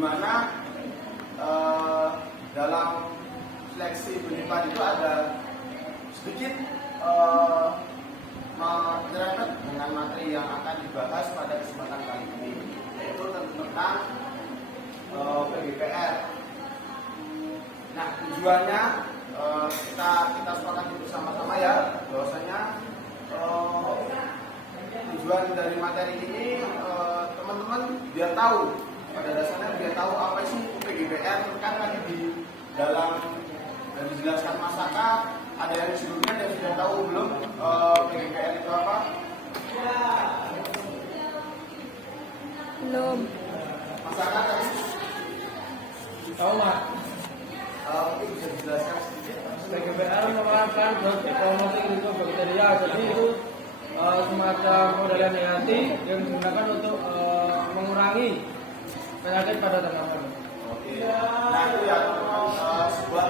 mana dalam seleksi benih padi itu ada sedikit menyerempet dengan materi yang akan dibahas pada kesempatan kali ini, yaitu tentang PGPR. Nah, tujuannya kita sepakati bersama-sama ya, bahwasanya tujuan dari materi ini teman-teman biar tahu, pada dasarnya biar tahu apa sih PGPR. Kan tadi di dalam dan dijelaskan Mas Saka, ada yang sebelumnya dan sudah tahu belum PGPR itu apa? Belum. Mas Saka tadi Tahu nggak? mungkin bisa dijelaskan sedikit. PGPR merupakan promosi gliobacteria. Jadi itu semacam model hayati yang digunakan untuk mengurangi penyakit pada tanaman. Oke. Nah itu ya teman-teman, sebuah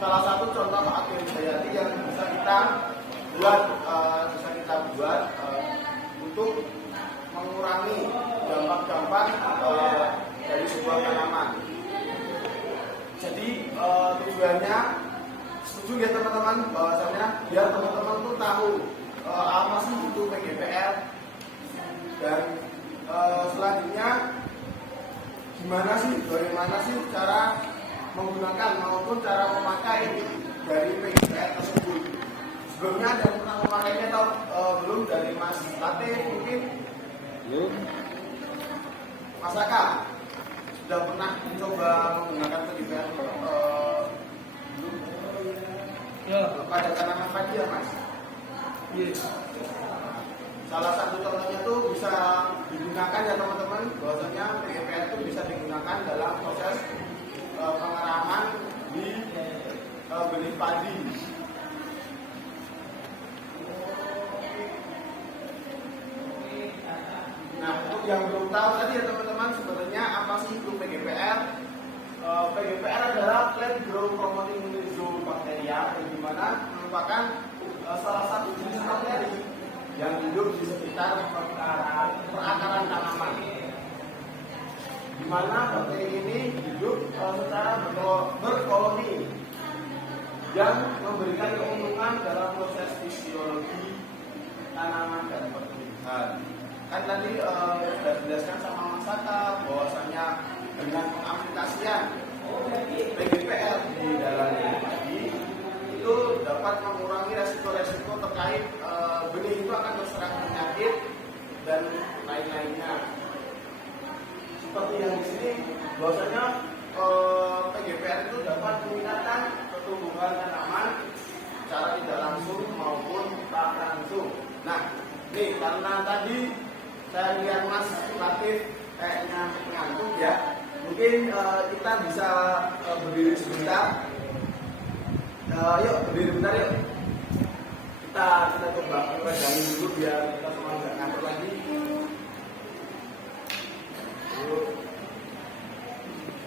salah satu contoh agen hayati yang bisa kita buat untuk mengurangi dampak-dampak dari sebuah tanaman. Jadi tujuannya, setuju ya teman-teman, bahwasanya biar teman-teman tuh tahu apa sih itu PGPR, dan selanjutnya bagaimana sih cara menggunakan maupun cara memakai dari PGPR tersebut. Sebelumnya ada yang pernah memakainya atau belum dari Mas Latif mungkin? Belum. Mas Aka sudah pernah mencoba menggunakan PGPR belum? Ya. Pada tanaman padi ya Mas? Iya. Salah satu contohnya tuh bisa digunakan ya teman-teman, bahwasanya PGPR itu bisa digunakan dalam proses pengeraman di benih padi. Nah, untuk yang belum tahu tadi ya teman-teman, sebenarnya apa sih itu PGPR? PGPR adalah plant growth promoting rizobacteria, yang dimana merupakan salah satu jenis bakteri yang hidup di sekitar perakaran tanaman, di mana bakteri ini hidup secara berkoloni yang memberikan keuntungan dalam proses fisiologi tanaman dan pertumbuhan. Kan tadi sudah dijelaskan sama Mas Saka bahwasanya dengan pengaplikasian PGPR di dalam padi itu dapat mengurangi resiko-resiko terkait benih itu akan terserang penyakit dan lain-lainnya. Seperti yang di sini, bahwasanya PGPR itu dapat meningkatkan pertumbuhan tanaman secara tidak langsung maupun tak langsung. Nah, nih karena tadi saya lihat Mas Latif kayaknya ngantuk ya, mungkin kita bisa berdiri sebentar. Yuk berdiri bentar yuk. Kita coba pegangin dulu biar kita semua nggak ngantuk lagi.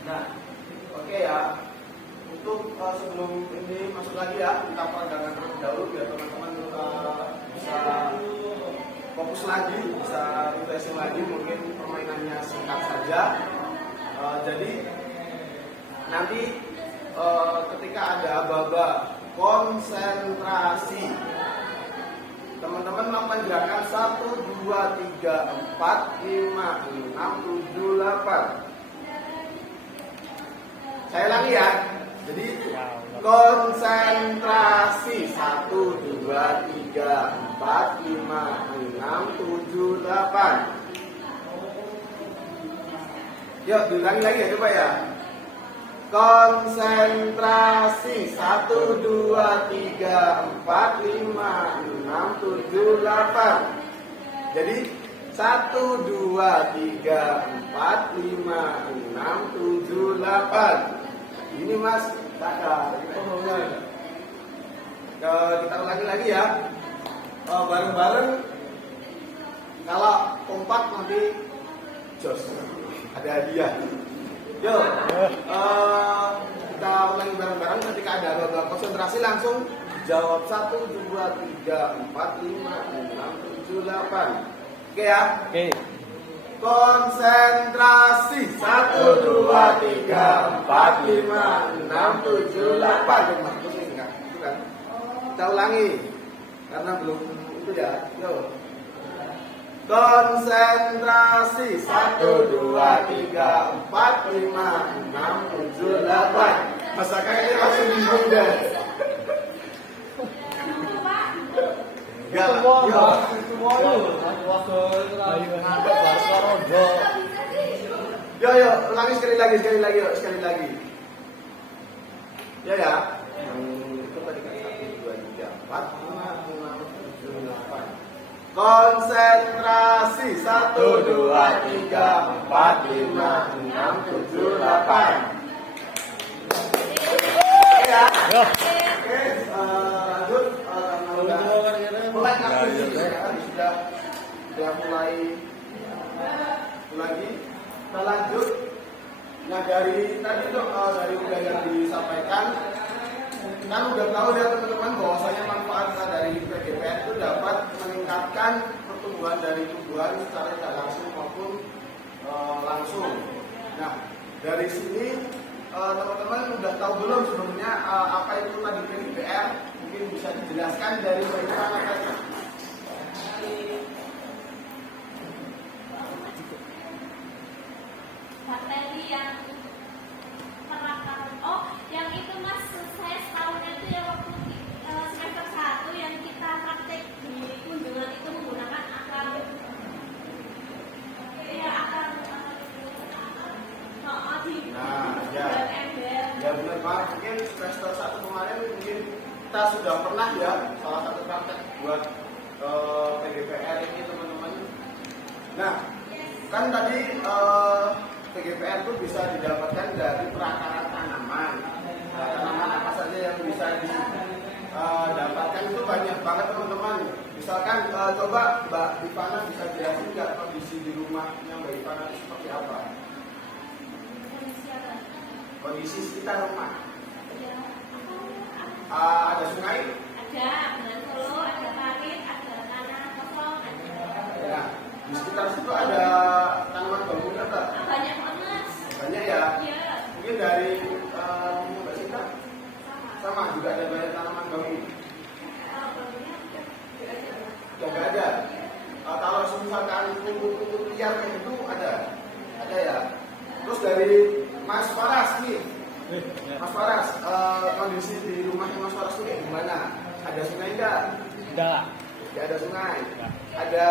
Nah, oke ya. Untuk sebelum ini masuk lagi ya, kita peregangan terlebih dahulu biar teman-teman bisa fokus lagi, bisa refreshing lagi. Mungkin permainannya singkat saja. Jadi nanti ketika ada aba-aba konsentrasi, teman-teman melakukan gerakan 1, 2, 3, 4, 5, 6, 7, 8. Saya ulangi ya. Jadi konsentrasi 1, 2, 3, 4, 5, 6, 7, 8. Yuk diulangi lagi ya, coba ya. Konsentrasi 1, 2, 3, 4, 5, 6, 7, 8. Jadi 1, 2, 3, 4, 5, 6, 7, 8. Ini Mas Saka. Kita ulangi lagi ya. Bareng-bareng. Kalau kompak nanti jos. Ada hadiah. Yuk, kita ulangi bareng-bareng. Ketika ada aba-aba konsentrasi langsung jawab 1, 2, 3, 4, 5, 6, 7, 8. Oke ya? Oke. Konsentrasi 1, 2, 3, 4, 5, 6, 7, 8. Pusing enggak? Itu kan. Kita ulangi. Karena belum itu ya. Yo. Konsentrasi 1, 2, 3, 4, 5, 6, 7, 8. Masa kayaknya langsung bingung deh. Enggak. Semua itu. Yo, ulangi sekali lagi, yuk, sekali lagi. Ya. Itu tadi kan 1, 2, 3, 4, 5, 6, 7, 8. Konsentrasi 1, 2, 3, 4, 5, 6, 7, 8. Ya. Oke, lanjut. Mulai ngerti sudah mulai lagi. Kita lanjut. Nah dari tadi tuh dari udah yang disampaikan, kan udah tahu ya teman-teman bahwasanya manfaat dari PGPR itu dapat meningkatkan pertumbuhan dari tumbuhan secara tidak langsung maupun langsung. Nah dari sini teman-teman udah tahu belum sebenarnya apa itu tadi PGPR? Mungkin bisa dijelaskan dari bagaimana saja. Bakteri yang merakam, yang itu mas, saya setahunnya itu ya waktu semester 1 yang kita praktek di kunjungan itu menggunakan akar di dan ember. Ya benar Pak, mungkin semester 1 kemarin mungkin kita sudah pernah ya salah satu praktek buat PGPR ini teman-teman. Nah, kan tadi PGPR itu bisa didapatkan dari perakaran tanaman. Nah, tanaman apa saja yang bisa didapatkan itu banyak banget teman-teman. Misalkan coba Mbak Ivana bisa jelasin nggak kondisi di rumahnya Mbak Ivana itu seperti apa? Kondisi sekitar rumah. Ada sungai? Ada, dengan solo, ada parit, ada tanah kosong, ada. Ya. Di sekitar situ ada tanaman bambu enggak? Banyak banget. Banyak ya? Iya. Mungkin dari Mbak Sinta? Sama juga ada banyak tanaman bambu. Ya nggak ada. Kalau misalkan rumput-rumput liar kayak itu ada ya. Terus dari Mas Faras nih, Mas Faras, kondisi di rumahnya Mas Faras itu kayak gimana? Ada sungai nggak? Enggak. Nggak ada sungai. Ada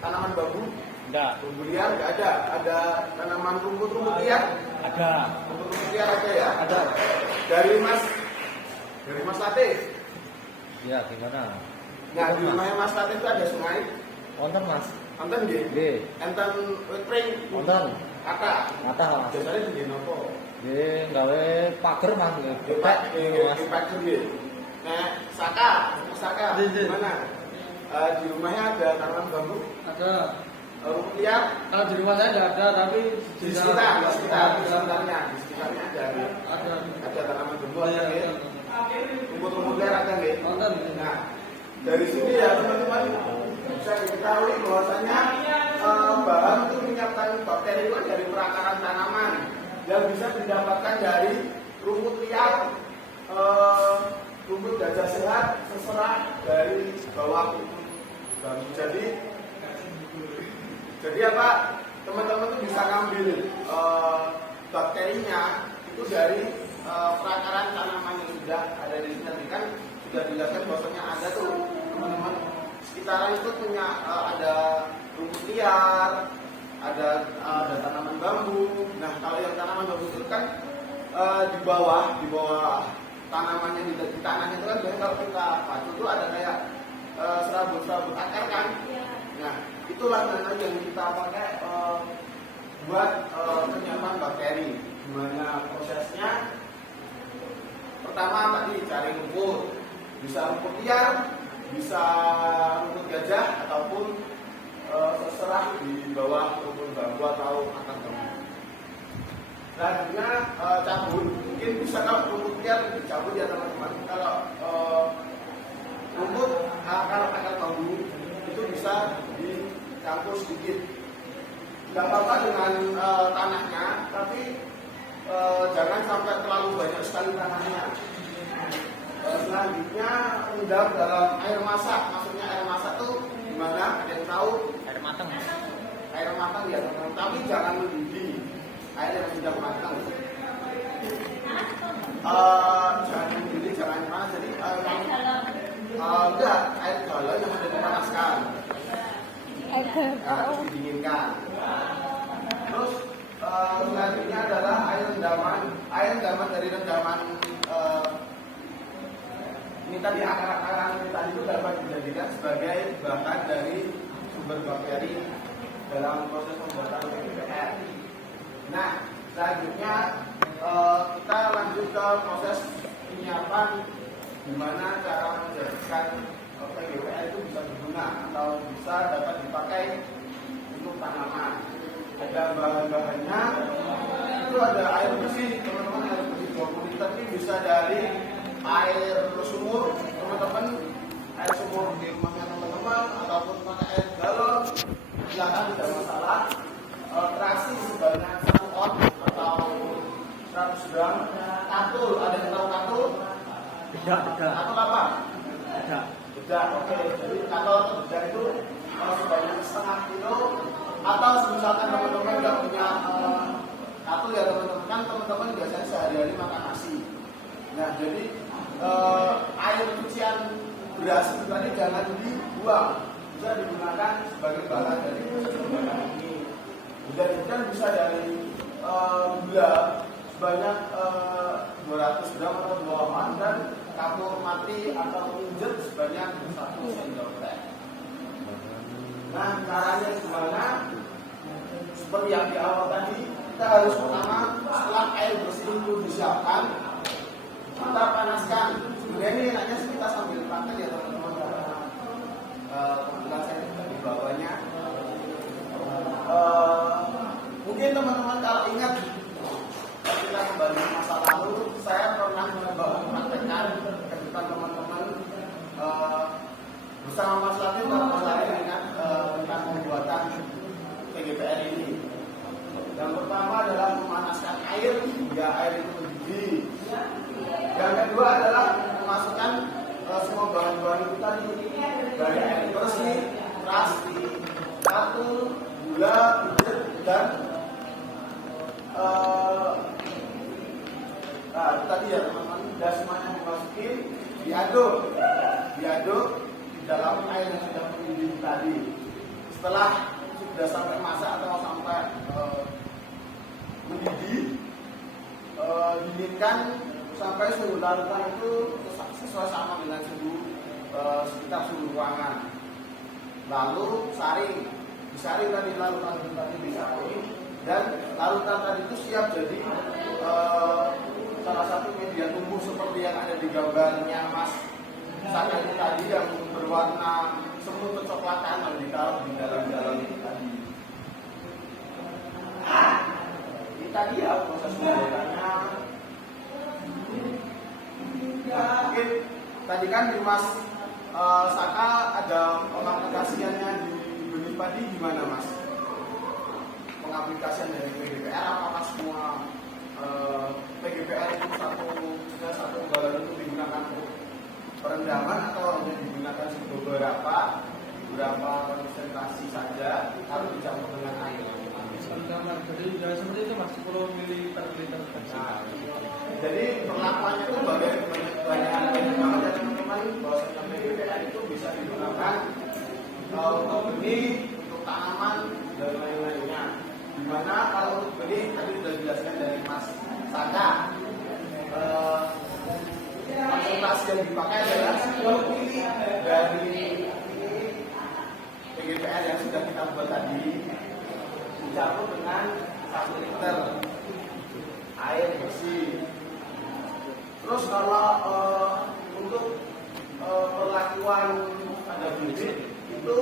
tanaman bambu? Enggak. Bambu liar nggak ada. Ada tanaman rumput-rumput liar? Ada. Rumput-rumput liar aja ya? Ada. Dari Mas Latif. Ya, gimana? Nah, di rumahnya Mas Latif itu ada sungai? Wonten, Mas. Enten nggih? Nggih. Enten wit pring? Wonten. Kata? Kata, Mas. Biasanya di nopo? Nggih, gawe pager, Mas. Nggih. Gepak, Mas. gepak nggih. Nah, Saka, Iya. gimana? Di rumahnya ada tanaman bambu? Ada. Rumput liar? Kalau di rumah saya enggak ada, tapi Di sekitarnya ada tanaman bambu Oh, ada iya. nggih? Rumput-rumput liar ada nggih? Wonten. Nah, dari sini ya teman-teman bisa diketahui bahwasanya bahan untuk menyiapkan bakteri itu dari perakaran tanaman yang bisa didapatkan dari rumput liar, rumput gajah sehat, seserah dari bawah bambu. Jadi apa? Teman-teman tuh bisa ngambil bakterinya itu dari perakaran tanaman yang sudah ada di sini. Tadi kan sudah dijelaskan bahwasanya ada tuh teman-teman sekitaran itu punya ada rumput liar, ada tanaman bambu. Nah kalau yang tanaman bambu itu kan di bawah tanamannya di tanahnya itu kan biasanya kalau kita pacu itu ada kayak serabut-serabut akar kan. Nah itulah yang kita pakai buat penyiapan bakteri. Gimana prosesnya? Pertama tadi cari rumput, bisa rumput liar, bisa rumput gajah ataupun terserah di bawah rumput bambu atau akar bambu. Selanjutnya cabut, mungkin bisa kalau rumput liar dicabut ya teman-teman. Kalau rumput akar bambu itu bisa dicampur sedikit. nggak apa-apa dengan tanahnya, tapi jangan sampai terlalu banyak sekali tanahnya. Selanjutnya rendam dalam air masak. Maksudnya air masak tuh gimana? Ada yang tahu? Air matang. Air matang ya, tapi jangan mendidih. Air yang sudah matang. Jangan mendidih, jangan panas. Jadi enggak, air galon yang sudah dipanaskan. Harus didinginkan. Terus selanjutnya adalah air rendaman dari rendaman ini tadi akar-akaran tadi itu dapat dijadikan sebagai bahan dari sumber bakteri dalam proses pembuatan PGPR. Nah, selanjutnya kita lanjut ke proses penyiapan gimana cara menjadikan PGPR itu bisa berguna atau bisa dapat dipakai untuk tanaman. Ada bahan-bahannya, itu ada air bersih, teman-teman, air bersih 20 liter ini bisa dari air sumur, teman-teman, air sumur di rumahnya teman-teman, ataupun pakai air galon, silakan, tidak masalah. Terasi sebanyak 1 on atau 100 gram. Katul, ada yang tahu katul? Bedak. Katul apa? Bedak, oke. Jadi katul atau bedak itu sebanyak setengah kilo. Atau misalkan teman-teman nggak punya katul ya teman-teman, kan teman-teman biasanya sehari-hari makan nasi. Nah, jadi air cucian beras itu tadi jangan dibuang, bisa digunakan sebagai bahan dari proses pembuatan ini. Dan bisa dari gula sebanyak 200 gram atau 2 on dan kapur mati atau injet sebanyak 1 sendok teh. Nah, caranya gimana? Seperti yang di awal tadi, kita harus pertama setelah air bersih itu disiapkan, kita panaskan. Sebenarnya ini enaknya kita sambil pakai ya teman-teman, karena kebetulan saya tidak di bawahnya. Mungkin teman-teman kalau ingat kita kembali ke masa lalu, saya pernah mempraktekkan ketika teman-teman bersama Mas Latif dan Mas Latif ingat tentang pembuatan PGPR ini. Yang pertama adalah memanaskan air hingga air itu mendidih. Yang kedua adalah memasukkan semua bahan-bahan itu tadi, dari air bersih, terasi, katul, gula, dan itu tadi ya teman-teman, sudah semuanya dimasukin, diaduk di dalam air yang sudah mendidih tadi. Setelah sudah sampai masak atau sampai mendidih, dinginkan sampai suhu larutan itu sesuai sama dengan suhu sekitar suhu ruangan. Lalu disaring tadi larutan itu tadi disaring, dan larutan tadi itu siap jadi salah satu media tumbuh seperti yang ada di gambarnya Mas Saka itu tadi, yang berwarna semu kecoklatan yang ditaruh di dalam itu tadi. Ini tadi ya proses pembuatannya. Nah, mungkin tadi kan di Mas Saka ada pengaplikasiannya di benih padi, gimana Mas? Pengaplikasian dari PGPR, apakah semua PGPR itu satu galon itu digunakan untuk perendaman atau hanya digunakan beberapa konsentrasi saja atau dicampur dengan air? Jadi ya seperti itu Mas, 10 ml per liter. Nah, jadi perlakuannya itu banyak banget ya teman-teman, bahwa PGPR itu bisa digunakan untuk benih, untuk tanaman dan lain-lainnya. Dimana kalau untuk benih tadi sudah dijelaskan dari Mas Saka, konsentrasi yang dipakai adalah 10 ml dari PGPR yang sudah kita buat tadi, dicampur dengan 1 liter air bersih. Terus kalau untuk perlakuan pada bibit itu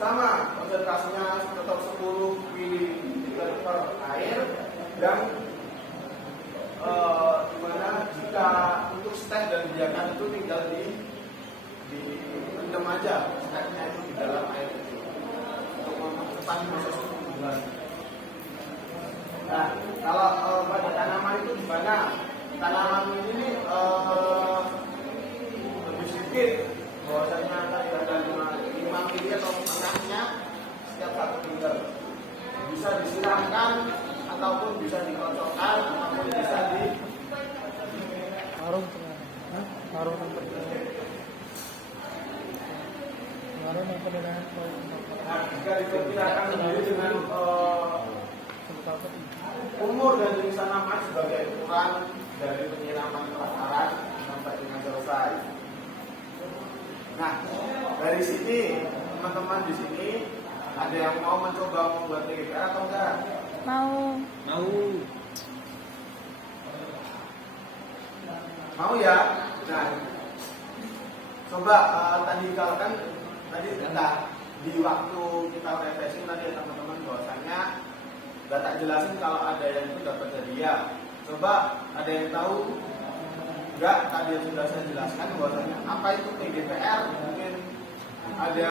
sama, konsentrasinya tetap 10 ml per air, dan dimana jika untuk stek dan biakan itu tinggal di rendam aja steknya itu di dalam air itu untuk mempercepat proses tumbuh. Nah, kalau pada tanaman itu gimana? Tanaman ini lebih sedikit, bahwasanya tadi ada 5 mili atau setengahnya setiap satu pinggir. Bisa disiramkan ataupun bisa dikocokkan ataupun bisa di Marung tengah. Marung tempat. Marung yang penilaian Nah, jika diperkirakan sendiri dengan umur dan jenis tanaman sebagai ukuran dari penyiraman pelajaran sampai dengan selesai. Nah, dari sini teman-teman di sini ada yang mau mencoba membuat PGPR atau enggak? Mau. Mau ya? Nah, coba tadi kalau kan tadi entah di waktu kita refreshing tadi ya teman-teman bahwasanya udah tak jelasin kalau ada yang itu dapat hadiah. Coba ada yang tahu enggak? Tadi yang sudah saya jelaskan bahwasanya apa itu PGPR, mungkin ada